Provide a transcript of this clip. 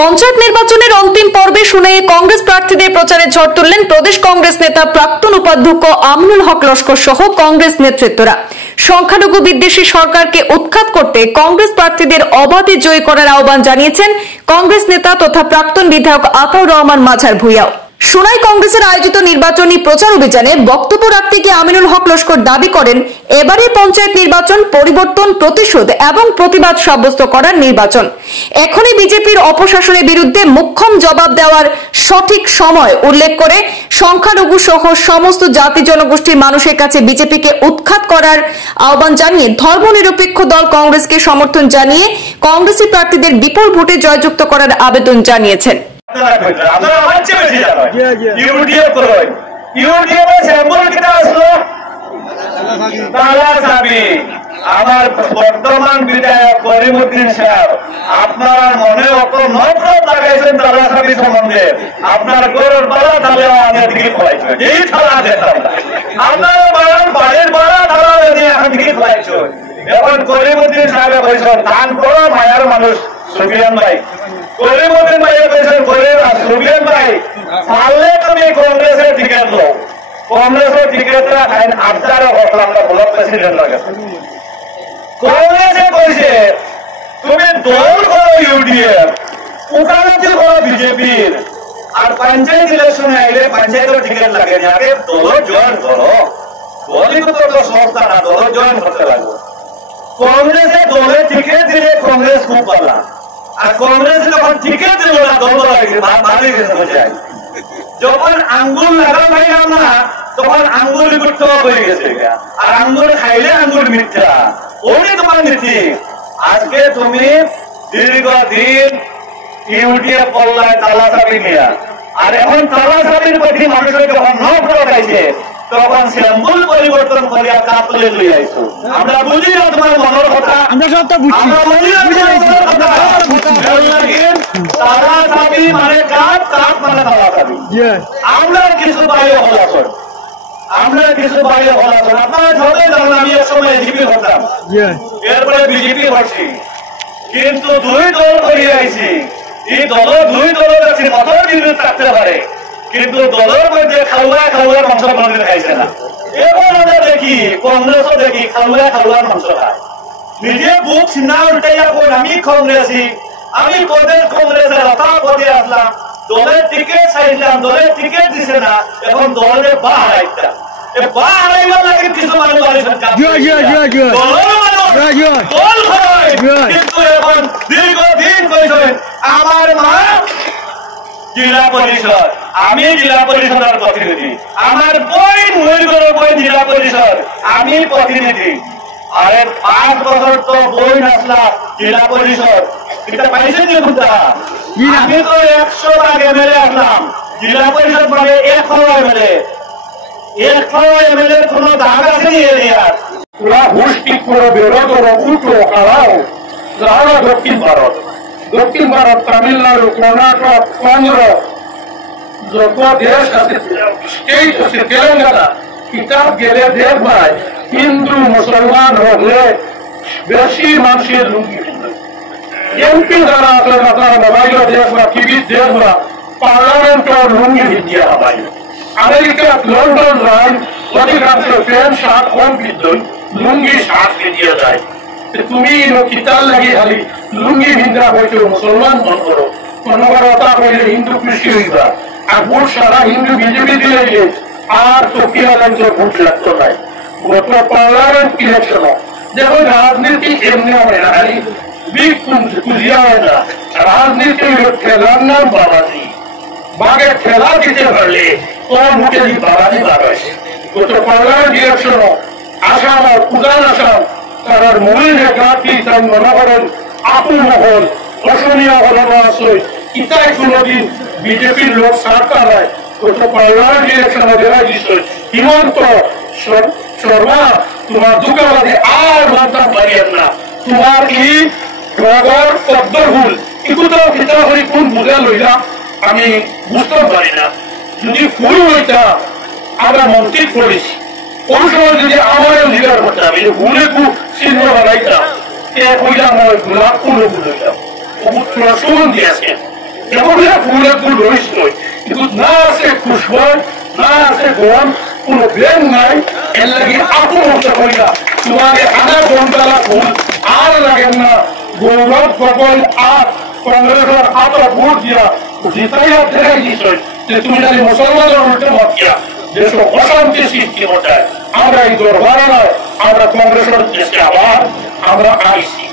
পঞ্চায়েত নির্বাচনের অন্তিম পর্বে শুনে কংগ্রেস প্রার্থীদের প্রচারে ঝড় তুললেন প্রদেশ কংগ্রেস নেতা প্রাক্তন উপাধ্যক্ষ আমিনুল হক লস্কর সহ কংগ্রেস নেতৃত্বরা। সংখ্যালঘু বিদ্বেষী সরকারকে উৎখাত করতে কংগ্রেস প্রার্থীদের অবাধে জয়ী করার আহ্বান জানিয়েছেন কংগ্রেস নেতা তথা প্রাক্তন বিধায়ক আতাউর রহমান মাঝার ভূঁইয়াও। সোনাই কংগ্রেসের আয়োজিত নির্বাচনী প্রচার অভিযানে বক্তব্য রাখতে গিয়ে আমিনুল হক লস্কর দাবি করেন, এবারে পঞ্চায়েত নির্বাচন পরিবর্তন, প্রতিশোধ এবং প্রতিবাদ সাব্যস্ত করার নির্বাচন। এখনই বিজেপির অপশাসনের বিরুদ্ধে মুখ্যম জবাব দেওয়ার সঠিক সময় উল্লেখ করে সংখ্যালঘু সহ সমস্ত জাতি জনগোষ্ঠীর মানুষের কাছে বিজেপিকে উৎখাত করার আহ্বান জানিয়ে ধর্মনিরপেক্ষ দল কংগ্রেসকে সমর্থন জানিয়ে কংগ্রেসী প্রার্থীদের বিপুল ভোটে জয়যুক্ত করার আবেদন জানিয়েছেন। আমার বর্তমান বিধায়ক করিমউদ্দিন সাহেব, আপনারা মনে অত নফরত লাগাইছেন তালা সাবি সম্বন্ধে, আপনার গরুর বাড়া তালেও আমাদের দিকে খোলাইছেন, এই থালা যেতাম আপনারা বাড়ির বাড়া তালা নিয়ে এখন দিকে খোলাইছেন। এখন করিমউদ্দিন সাহেব বলছেন ধান বড় মায়ার মানুষ সুফিয়ান ভাই, করিমউদ্দিন ভাই বলছেন সুফিয়ান ভাই পারলে তুমি কংগ্রেসের টিকিট লো, কংগ্রেসের টিকিটটা আপনার আমরা ব্লক প্রেসিডেন্টের কাছে। কংগ্রেসে কইছে তুমি দল করো ইউডিএফ, উকালতি করো বিজেপির, আর পঞ্চায়েত ইলেকশনে আইলে পঞ্চায়েতের টিকিট লাগে না, আগে দল জয়েন করো। দলই তো সংস্থা না, দল জয়েন করতে লাগবে। কংগ্রেসে দলের টিকিট দিলে কংগ্রেস খুব ভালো, আর কংগ্রেস যখন টিকিট দিল না দল ভালোই গেছে। যখন আঙ্গুল লাগা পাইলাম না তখন আঙ্গুল গুট হয়ে গেছে, আর আঙ্গুল খাইলে আঙ্গুল মিথ্যা, ওই তোমার নীতি। আজকে তুমি দীর্ঘদিন ইউডিএফ পল্লায় তালা চাবি নিয়া, আর এখন তালা চাবির প্রতি মানুষের যখন নফরত আইছে তখন শ্যাম্বুল পরিবর্তন করিয়া কাপ তুলে লই আইছো। আমরা বুঝি না তোমার মনের কথা, আমরা বুঝি না তোমার কথা। তালা চাবি মানে কাপ, কাপ মানে তালা চাবি। আমরা কিছু বাইরে হলা কর, আমরা কিছু বাইরে হলা কর। আপনারা সবাই জানেন আমি এক সময় এজিপি হতাম, এরপরে বিজেপি হচ্ছি, কিন্তু দুই দল করিয়ে আইছি। এই দল দুই দলের আছে মতের বিরুদ্ধে থাকতে পারে, কিন্তু দলের মধ্যে খাওয়া খাওয়ার মাংস মন্দির খাইছে না। এবার আমরা দেখি কংগ্রেসও দেখি খাওয়া খাওয়ার মাংস খায়। নিজে বুক সিনা উল্টাইয়া বল আমি কংগ্রেসি, আমি কদের কংগ্রেসের রথা পদে আসলাম, দলের টিকিট চাইলাম, দলের টিকিট দিছে না, এখন দলের বা হারাইতাম। বা হারাইবার লাগে কিছু মানুষ দল হয়, কিন্তু এখন দীর্ঘদিন কইছেন আমার মা জেলা পরিষদ, আমি জেলা পরিষদের প্রতিনিধি, আমার বই মই করো বই জেলা পরিষদ, আমি প্রতিনিধি। আরে 5 বছর তো বই আসলা জেলা পরিষদ, এটা পাইছে যে বুঝা। আমি তো 100 বার এমএলএ আসলাম, জেলা পরিষদ মানে 100 এমএলএ, 100 এমএলএ কোন দাগ আছে নি এরিয়ার? পুরা হুষ্টি পুরো বিরোধ উঠো খাওয়াও। যারা দক্ষিণ ভারত, দক্ষিণ ভারত, তামিলনাড়ু, কর্ণাটক, অন্ধ্র, যত দেশ আছে, স্টেট আছে, তেলেঙ্গানা, কিতাব গেলে দেখবাই হিন্দু মুসলমান হলে বেশি মানুষের লুঙ্গি। এমপি যারা আছে আপনারা মোবাইলও দেখবা, টিভি দেখবা, পার্লামেন্টও লুঙ্গি ভিজিয়ে হবাই। আমেরিকা, লন্ডন যায় অধিকাংশ প্যান্ট শার্ট কম বিদ্যুৎ, লুঙ্গি শার্ট ভিজিয়ে যায়। তুমি কিতাল লাগি খালি লুঙ্গি ভিন্দা হয়েছে মুসলমান মন করো, কথা কইলে হিন্দু কৃষি হইবা, আর ভোট সারা হিন্দু বিজেপি দিলে আর চকিয়াগঞ্জ ভোট লাগতো নাই। গত পার্লামেন্ট ইলেকশন দেখো রাজনীতি এমনি হয় না, বিগ খুঁজিয়া হয় না, রাজনীতি খেলার নাম বাবাজি। বাঘে খেলা দিতে পারলে তোমার মুখে বাবাজি বার হয়েছে। গত পার্লামেন্ট ইলেকশন আসাম আর উদান আসাম তার মহিলা জাতি তার মনে করেন আপু মহল অসনীয় হলন আছে, ইতাই কোনদিন বিজেপির লোক সরকার হয়। গত পার্লামেন্ট ইলেকশনে দেখা দিচ্ছে হিমন্ত শর্মা তোমার দুঃখবাদী আর মানতাম পারিয়েন না, তোমার এই নগর পদ্মফুল এগুলো ভিতর করে কোন বুঝা লইলা আমি বুঝতে পারি না। যদি ফুল হইতা আমরা মন্ত্রী করেছি, কোন সময় যদি আমার অধিকার করতাম এই ফুলে খুব চিহ্ন বানাইতাম, কইলাম গোলাপ ফুল হইতাম, সুগন্ধি আছে এগুলো ফুলের ফুল রইস নয়, কিন্তু না আছে খুশবন, না আছে গম, কোনো ব্যাং নাই। এর লাগে আত্মহত্যা করি না, তোমাকে আধা ঘন্টালা ফুল আর লাগেন না। গৌরব গগৈ আর কংগ্রেসের হাতে ভোট দিয়া জিতাইয়া দেখাই দিছ যে তুমি জানি মুসলমানের উল্টে মত দিয়া দেশ অশান্তি সৃষ্টি ঘটায়। আমরা এই দরবারে নয়, আমরা কংগ্রেসের দেশে আবার আমরা আইসি।